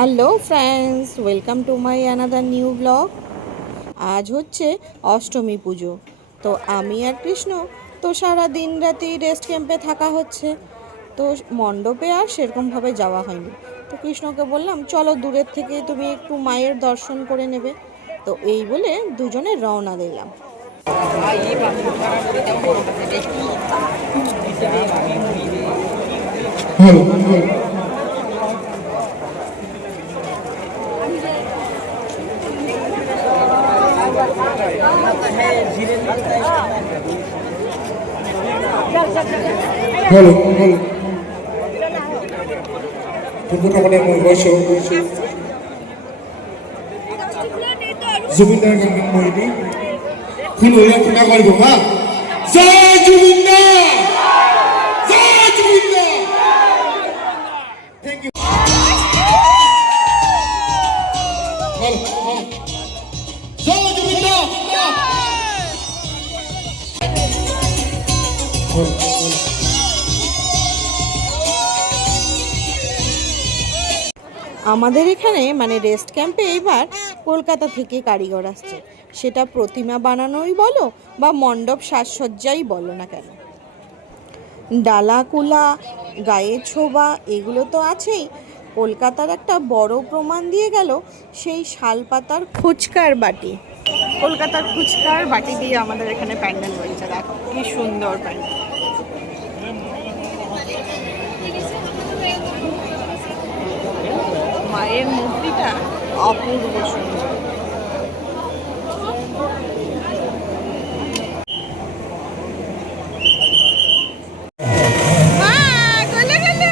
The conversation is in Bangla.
Hello friends, welcome to my another new blog. আজ হচ্ছে অষ্টমী পুজো। তো আমি আর কৃষ্ণ তো সারা দিন রাতি রেস্ট ক্যাম্পে থাকা হচ্ছে। তো মণ্ডপে আর সেরকমভাবে যাওয়া হয়নি। তো কৃষ্ণকে বললাম, চলো দূরের থেকে তুমি একটু মায়ের দর্শন করে নেবে। তো এই বলে দুজনে রওনা দিলাম। Hello, hello. Tunggu pada mau bosho. Zubindar kan mau ini. Kulo ya kita kali bunga. Jai Zubindar. Jai Zubindar. Thank you. Hello, hello. Jai Zubindar. আমাদের এখানে মানে রেস্ট ক্যাম্পে এবার কলকাতা থেকে কারিগর আসছে। সেটা প্রতিমা বানানোই বলো বা মণ্ডপ সাজসজ্জাই বলো না কেন, ডালা কুলা, গায়ে ছোবা, এগুলো তো আছেই। কলকাতার একটা বড় প্রমাণ দিয়ে গেল সেই শালপাতার ফুচকার বাটি। কলকাতার ফুচকার বাটি দিয়ে আমাদের এখানে প্যান্ডেল হয়েছে। দেখো কি সুন্দর প্যান্ডেল। মায়ের মূর্তিটা অপূর্ব সুন্দর। গলে গেল।